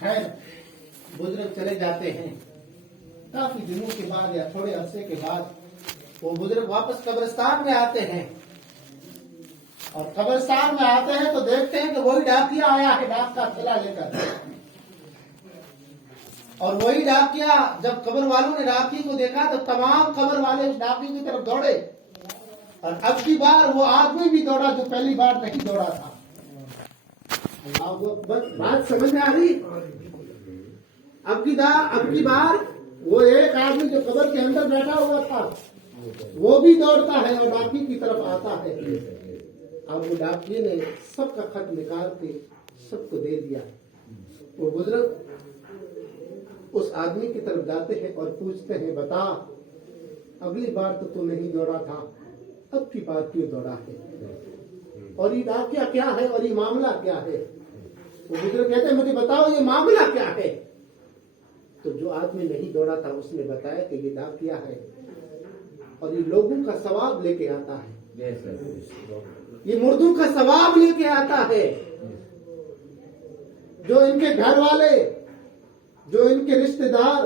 خیر بزرگ چلے جاتے ہیں، کافی دنوں کے بعد یا تھوڑے عرصے کے بعد وہ بزرگ واپس قبرستان میں آتے ہیں، اور قبرستان میں آتے ہیں تو دیکھتے ہیں کہ وہی ڈاکیا آیا ہے ڈاک کا تھیلا لے کر، اور وہی ڈاکیا جب قبر والوں نے ڈاکی کو دیکھا تو تمام قبر والے اس ڈاکی کی طرف دوڑے، اور اب کی بار وہ آدمی بھی دوڑا جو پہلی بار نہیں دوڑا تھا۔ بات سمجھ میں آ رہی؟ اب کی بار وہ ایک آدمی جو قبر کے اندر بیٹھا ہوا تھا وہ بھی دوڑتا ہے اور ڈاکی کی طرف آتا ہے۔ اب وہ ڈاکیے نے سب کا خط نکال کے سب کو دے دیا۔ وہ بزرگ اس آدمی کی طرف جاتے ہیں اور پوچھتے ہیں، بتا اگلی بار تو نہیں دوڑا تھا، اب کی بار کیوں دوڑا ہے، اور یہ ڈاکیا کیا ہے اور یہ معاملہ کیا ہے؟ وہ بزرگ کہتے ہیں، مجھے بتاؤ یہ معاملہ کیا ہے؟ تو جو آدمی نہیں دوڑا تھا اس نے بتایا کہ یہ ڈاکیا ہے اور یہ لوگوں کا ثواب لے کے آتا ہے، یہ مردوں کا ثواب لے کے آتا ہے، جو ان کے گھر والے، جو ان کے رشتہ دار،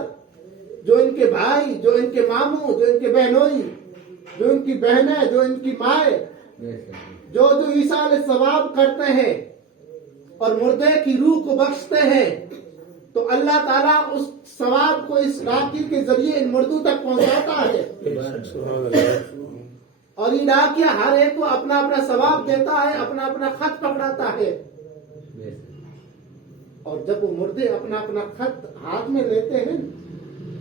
جو ان کے بھائی، جو ان کے ماموں، جو ان کے بہنوئی، جو ان کی بہنیں، جو ان کی مائیں، جو ایصال ثواب کرتے ہیں اور مردے کی روح کو بخشتے ہیں، تو اللہ تعالیٰ اس ثواب کو اس ڈاکی کے ذریعے ان مردوں تک پہنچاتا ہے، اور یہ ڈاکیا ہر ایک کو اپنا اپنا ثواب دیتا ہے، اپنا اپنا خط پکڑاتا ہے، اور جب وہ مردے اپنا اپنا خط ہاتھ میں لیتے ہیں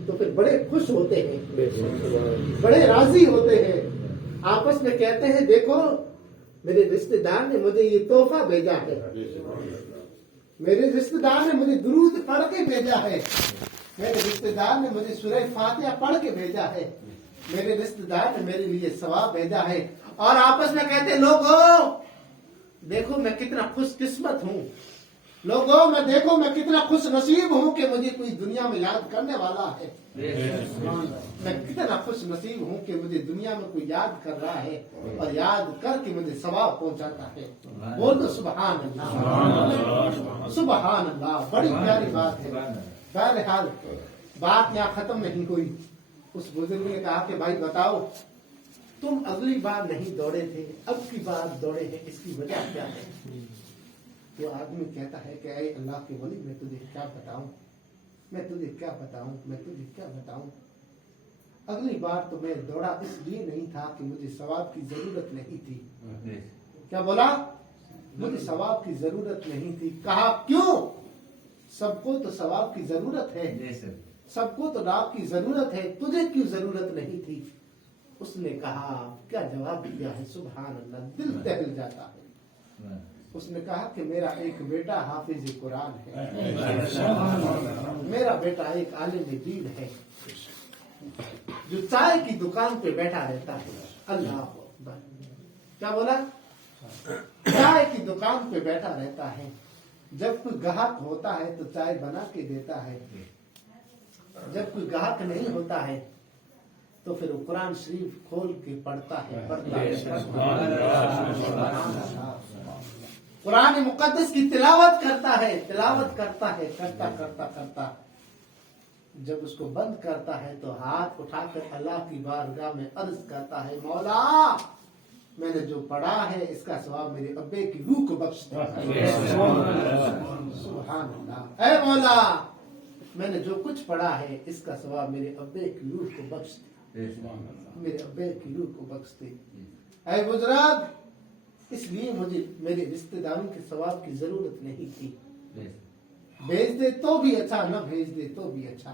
تو پھر بڑے خوش ہوتے ہیں، بڑے راضی ہوتے ہیں، آپس میں کہتے ہیں، دیکھو میرے رشتہ دار نے مجھے یہ تحفہ بھیجا ہے، میرے رشتہ دار نے مجھے درود پڑھ کے بھیجا ہے، میرے رشتہ دار نے مجھے سورہ فاتحہ پڑھ کے بھیجا ہے، میرے رشتہ دار نے میرے لیے ثواب بھیجا ہے، اور آپس میں کہتے ہیں، لوگوں دیکھو میں کتنا خوش قسمت ہوں، لوگوں میں دیکھو میں کتنا خوش نصیب ہوں کہ مجھے کوئی دنیا میں یاد کرنے والا ہے، میں کتنا خوش نصیب ہوں کہ مجھے دنیا میں کوئی یاد کر رہا ہے اور یاد کر کے مجھے ثواب پہنچاتا ہے۔ بول دو سبحان اللہ، سبحان اللہ، بڑی پیاری بات ہے۔ بہرحال بات یہاں ختم نہیں ہوئی، اس بزرگ نے کہا کہ بھائی بتاؤ تم اگلی بار نہیں دوڑے تھے، اب کی بار دوڑے ہیں، اس کی وجہ کیا ہے؟ وہ آدمی کہتا ہے کہ اے اللہ کے ولی، میں تجھے کیا بتاؤں، میں تجھے کیا بتاؤں، میں تجھے کیا بتاؤں، اگلی بار تو میں دوڑا اس لیے نہیں تھا کہ مجھے ثواب کی ضرورت نہیں تھی۔ کیا بولا؟ مجھے ثواب کی ضرورت نہیں تھی۔ کہا کیوں؟ سب کو تو ثواب کی ضرورت ہے، سب کو تو ڈاک کی ضرورت ہے، تجھے کیوں ضرورت نہیں تھی؟ اس نے کہا، کیا جواب دیا ہے، سبحان اللہ، دل دہل جاتا ہے۔ اس نے کہا کہ میرا ایک بیٹا حافظ قرآن ہے، میرا بیٹا ایک عالم دین ہے، جو چائے کی دکان پہ بیٹھا رہتا ہے۔ اللہ اکبر، کیا بولا؟ چائے کی دکان پہ بیٹھا رہتا ہے، جب کوئی گاہک ہوتا ہے تو چائے بنا کے دیتا ہے، جب کوئی گاہک نہیں ہوتا ہے تو پھر وہ قرآن شریف کھول کے پڑھتا ہے، قرآن مقدس کی تلاوت کرتا ہے، تلاوت کرتا ہے، کرتا کرتا کرتا جب اس کو بند کرتا ہے تو ہاتھ اٹھا کر اللہ کی بارگاہ میں عرض کرتا ہے، مولا میں نے جو پڑھا ہے اس کا ثواب میرے ابے کی روح کو بخش دے۔ سبحان اللہ، اے مولا میں نے جو کچھ پڑھا ہے اس کا ثواب میرے ابے کی روح کو بخش دے، میرے ابے کی روح کو بخش دے۔ اے بزرگ، اس لیے مجھے میرے رشتہ داروں کے ثواب کی ضرورت نہیں تھی، بھیج دے تو بھی اچھا، نہ بھیج دے تو بھی اچھا۔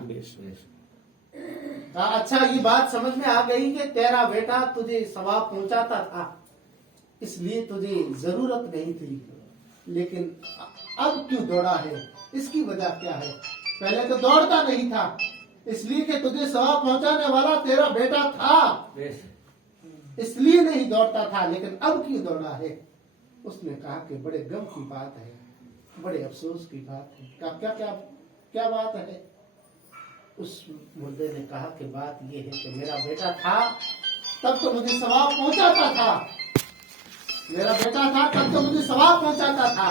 اچھا یہ بات سمجھ میں آ گئی کہ تیرا بیٹا تجھے ثواب پہنچاتا تھا اس لیے تجھے ضرورت نہیں تھی، لیکن اب کیوں دوڑا ہے، اس کی وجہ کیا ہے؟ پہلے تو دوڑتا نہیں تھا، اس لیے کہ تجھے ثواب پہنچانے والا تیرا بیٹا تھا، اس لیے نہیں دوڑتا تھا، لیکن اب کیوں دوڑا ہے؟ اس نے کہا کہ بڑے غم کی بات ہے، بڑے افسوس کی بات ہے۔ کیا کیا کیا بات ہے؟ اس مردے نے کہا کہ بات یہ ہے کہ میرا بیٹا تھا تب تو مجھے ثواب پہنچاتا تھا، میرا بیٹا تھا تب تو مجھے ثواب پہنچاتا تھا،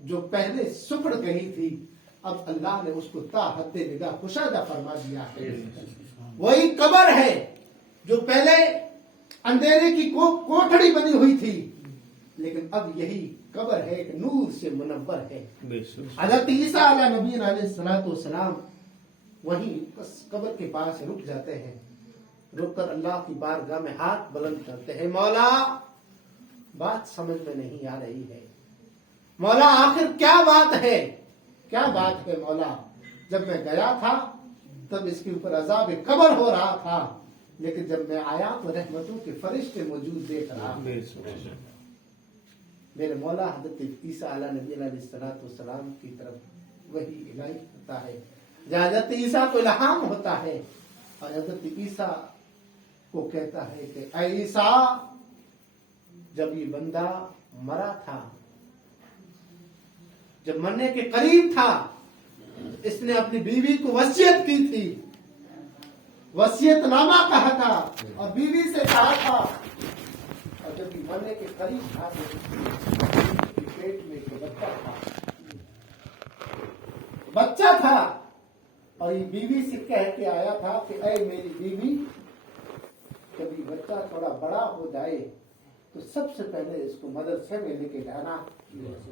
جو پہلے سکڑ گئی تھی اب اللہ نے اس کو تا حد نگاہ کشادہ فرما دیا ہے. وہی قبر ہے جو پہلے اندھیرے کی کوٹھڑی بنی ہوئی تھی لیکن اب یہی قبر ہے ایک نور سے منور ہے. حضرت عیسیٰ علیہ نبی علیہ الصلوۃ والسلام وہیں اس قبر کے پاس رک جاتے ہیں. رک کر اللہ کی بارگاہ میں ہاتھ بلند کرتے ہیں. مولا بات سمجھ میں نہیں آ رہی ہے. مولا آخر کیا بات ہے؟ کیا بات ہے مولا؟ جب میں گیا تھا تب اس کے اوپر عذاب قبر ہو رہا تھا لیکن جب میں آیا تو رحمتوں کے فرشتے موجود دیکھ رہا. میرے مولا حضرت عیسیٰ علیہ نبی علیہ الصلوۃ والسلام کی طرف وہی الہی ہوتا ہے. حضرت عیسیٰ کو الہام ہوتا ہے اور حضرت عیسیٰ کو کہتا ہے کہ اے عیسیٰ جب یہ بندہ مرا تھا جب مرنے کے قریب تھا اس نے اپنی بیوی کو وصیت کی تھی. وصیت نامہ کہا تھا اور بیوی سے کہا تھا اور جب یہ مرنے کے قریب تھا تو پیٹ میں ایک بچہ تھا اور یہ بیوی سے کہہ کے آیا تھا کہ اے میری بیوی جب یہ بچہ تھوڑا بڑا ہو جائے تو سب سے پہلے اس کو مدرسے میں لے کے جانا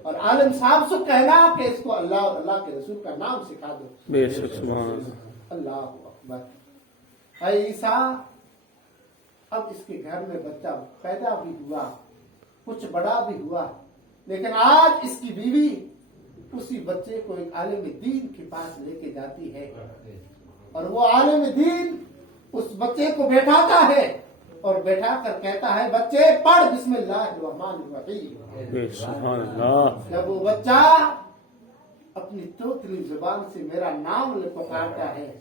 اور عالم صاحب سے کہنا کہ اس کو اللہ اور اللہ کے رسول کا نام سکھا دو. اللہ اکبر. اے عیسیٰ اب اس کے گھر میں بچہ پیدا بھی ہوا کچھ بڑا بھی ہوا لیکن آج اس کی بیوی اسی بچے کو ایک عالم دین کے پاس لے کے جاتی ہے اور وہ عالم دین اس بچے کو بیٹھاتا ہے اور بیٹھا کر کہتا ہے بچے پڑھ بسم اللہ الرحمن الرحیم. جب وہ بچہ اپنی توتلی زبان سے میرا نام پکارتا ہے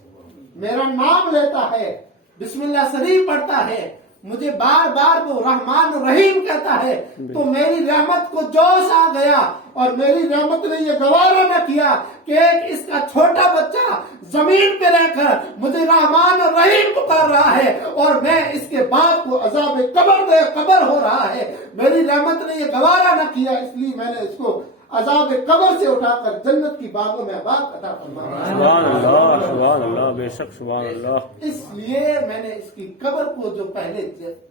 میرا نام لیتا ہے بسم اللہ شریف پڑھتا ہے مجھے بار بار وہ رحمان الرحیم کہتا ہے تو میری رحمت کو جوش آ گیا اور میری رحمت نے یہ گوارا نہ کیا کہ ایک اس کا چھوٹا بچہ زمین پہ رہ کر مجھے رحمان الرحیم پکار رہا ہے اور میں اس کے باپ کو عذاب قبر ہو رہا ہے. میری رحمت نے یہ گوارا نہ کیا اس لیے میں نے اس کو عذاب قبر سے اٹھا کر جنت کی باغوں میں آباد عطا فرمایا. سبحان اللہ سبحان اللہ بے شک سبحان اللہ. اس لیے میں نے اس کی قبر کو جو پہلے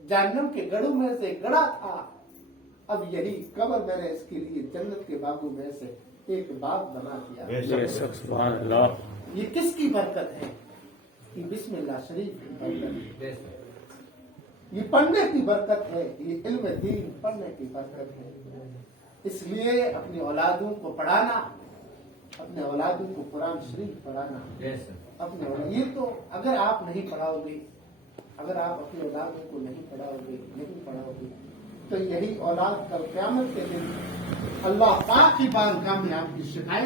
جہنم کے گڑھوں میں سے گڑا تھا اب یہی قبر میں نے اس کے لیے جنت کے باغوں میں سے ایک باغ بنا دیا. بے شک سبحان اللہ. یہ کس کی برکت ہے؟ یہ بسم اللہ شریف کی برکت ہے. یہ پڑھنے کی برکت ہے. یہ علم دین پڑھنے کی برکت ہے. اس لیے اپنی اولادوں کو پڑھانا اپنے اولادوں کو قرآن شریف پڑھانا اپنے یہ تو اگر آپ نہیں پڑھاؤ گے اگر آپ اپنی اولادوں کو نہیں پڑھاؤ گے تو یہی اولاد کل قیامت کے دن اللہ پاک کی بارگاہ میں آپ کی شکایت